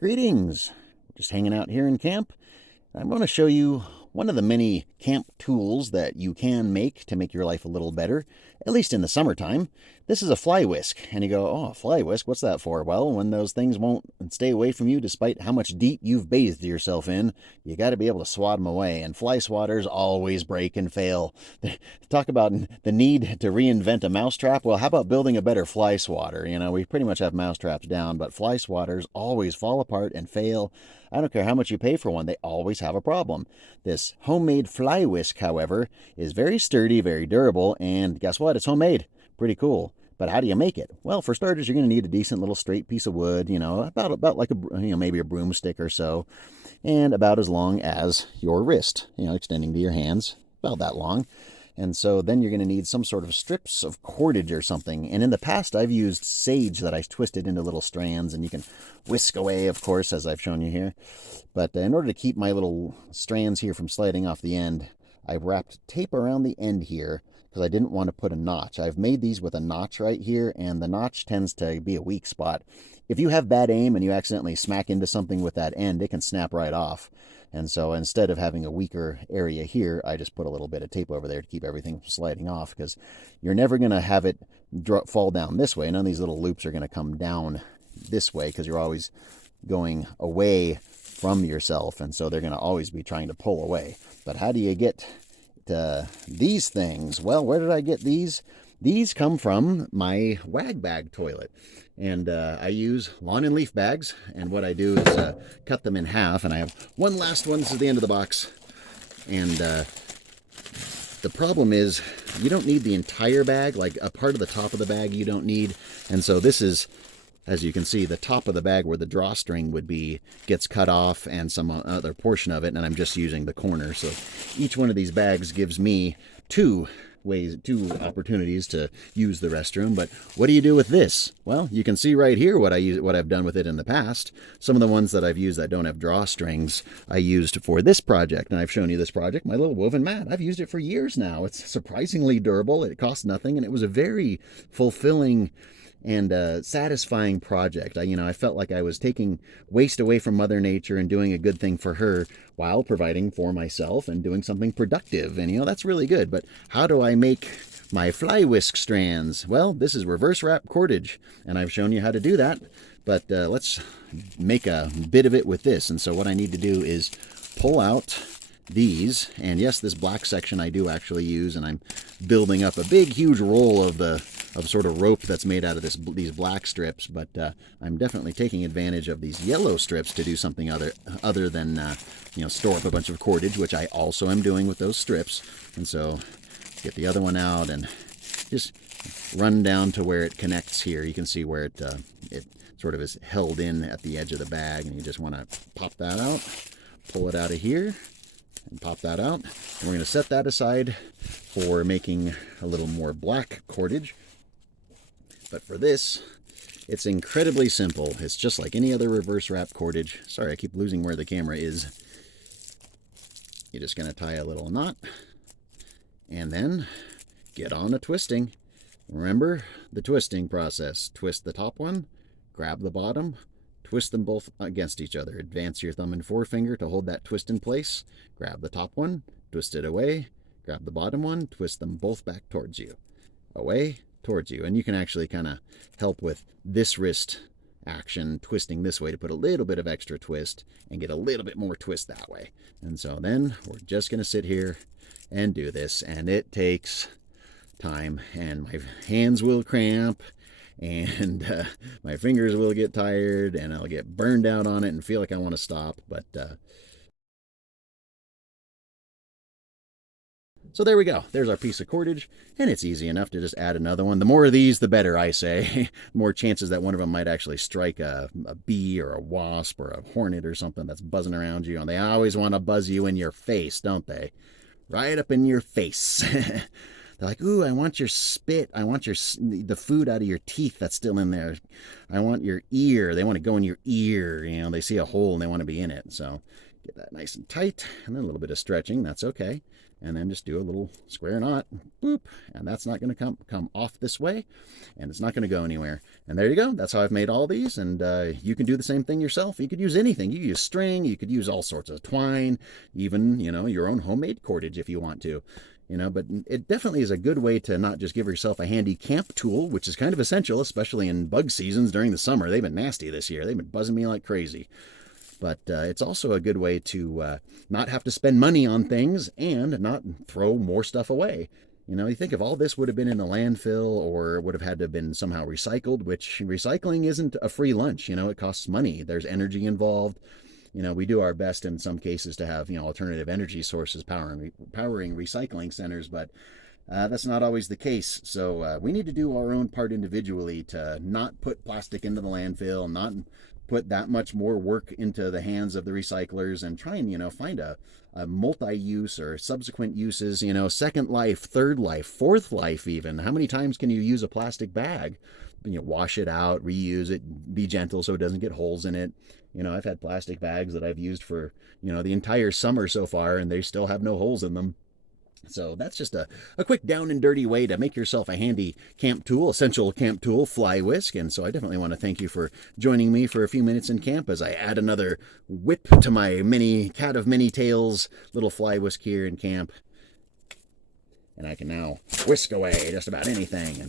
Greetings! Just hanging out here in camp. I'm going to show you one of the many camp tools that you can make to make your life a little better, at least in the summertime. This is a fly whisk. And you go, oh, a fly whisk? What's that for? Well, when those things won't stay away from you despite how much DEET you've bathed yourself in, you got to be able to swat them away. And fly swatters always break and fail. Talk about the need to reinvent a mousetrap. Well, how about building a better fly swatter? You know, we pretty much have mousetraps down, but fly swatters always fall apart and fail. I don't care how much you pay for one, they always have a problem. This homemade fly whisk, however, is very sturdy, very durable, and guess what? It's homemade. Pretty cool. But how do you make it? Well, for starters, you're going to need a decent little straight piece of wood, about like maybe a broomstick or so, and about as long as your wrist, extending to your hands, about that long. And so then you're going to need some sort of strips of cordage or something. And in the past, I've used sage that I twisted into little strands, and you can whisk away, of course, as I've shown you here. But in order to keep my little strands here from sliding off the end, I've wrapped tape around the end here because I didn't want to put a notch. I've made these with a notch right here, and the notch tends to be a weak spot. If you have bad aim and you accidentally smack into something with that end, it can snap right off. And so instead of having a weaker area here, I just put a little bit of tape over there to keep everything from sliding off, because you're never going to have it fall down this way. None of these little loops are going to come down this way because you're always going away from yourself, and so they're going to always be trying to pull away. But how do you get to these things? Well, where did I get these? These come from my wag bag toilet. And I use lawn and leaf bags, and what I do is cut them in half, and I have one last one. This is the end of the box. And the problem is you don't need the entire bag, like a part of the top of the bag you don't need. And so this is, as you can see, the top of the bag where the drawstring would be gets cut off, and some other portion of it, and I'm just using the corner. So each one of these bags gives me two opportunities to use the restroom. But what do you do with this? Well, you can see right here what I've done with it in the past. Some of the ones that I've used that don't have drawstrings, I used for this project, and I've shown you this project, my little woven mat. I've used it for years now. It's surprisingly durable. It costs nothing, and it was a very fulfilling and satisfying project. I felt like I was taking waste away from Mother Nature and doing a good thing for her while providing for myself and doing something productive. And that's really good. But how do I make my fly whisk strands? Well, this is reverse wrap cordage, and I've shown you how to do that. But let's make a bit of it with this. And so what I need to do is pull out these, and yes, this black section I do actually use, and I'm building up a big huge roll of sort of rope that's made out of these black strips, but I'm definitely taking advantage of these yellow strips to do something other than store up a bunch of cordage, which I also am doing with those strips. And so get the other one out and just run down to where it connects here. You can see where it sort of is held in at the edge of the bag, and you just want to pop that out, pull it out of here, and pop that out. And we're going to set that aside for making a little more black cordage. But for this, it's incredibly simple. It's just like any other reverse wrap cordage. Sorry, I keep losing where the camera is. You're just going to tie a little knot and then get on to twisting. Remember the twisting process. Twist the top one, grab the bottom, twist them both against each other. Advance your thumb and forefinger to hold that twist in place. Grab the top one, twist it away. Grab the bottom one, twist them both back towards you. Away, towards you. And you can actually kind of help with this wrist action, twisting this way to put a little bit of extra twist and get a little bit more twist that way. And so then we're just going to sit here and do this, and it takes time, and my hands will cramp, and my fingers will get tired, and I'll get burned out on it and feel like I want to stop. But so there we go. There's our piece of cordage, and it's easy enough to just add another one. The more of these, the better, I say. More chances that one of them might actually strike a bee or a wasp or a hornet or something that's buzzing around you. And they always want to buzz you in your face, don't they? Right up in your face. They're like, ooh, I want your spit. I want the food out of your teeth that's still in there. I want your ear. They want to go in your ear. They see a hole and they want to be in it. So get that nice and tight, and then a little bit of stretching. That's okay. and then just do a little square knot, boop, and that's not going to come off this way, and it's not going to go anywhere. And there you go. That's how I've made all these, and you can do the same thing yourself. You could use anything. You could use string, you could use all sorts of twine, even, your own homemade cordage if you want to. But it definitely is a good way to not just give yourself a handy camp tool, which is kind of essential, especially in bug seasons during the summer. They've been nasty this year. They've been buzzing me like crazy. But it's also a good way to not have to spend money on things and not throw more stuff away. You think if all this would have been in a landfill or would have had to have been somehow recycled, which recycling isn't a free lunch. It costs money. There's energy involved. We do our best in some cases to have, alternative energy sources powering recycling centers, but that's not always the case. So we need to do our own part individually to not put plastic into the landfill, not put that much more work into the hands of the recyclers, and try and find a multi-use or subsequent uses, second life, third life, fourth life even. How many times can you use a plastic bag? Wash it out, reuse it, be gentle so it doesn't get holes in it. I've had plastic bags that I've used for the entire summer so far, and they still have no holes in them. So that's just a quick down and dirty way to make yourself a handy camp tool, essential camp tool, fly whisk. And so I definitely want to thank you for joining me for a few minutes in camp as I add another whip to my cat of many tails little fly whisk here in camp. And I can now whisk away just about anything. And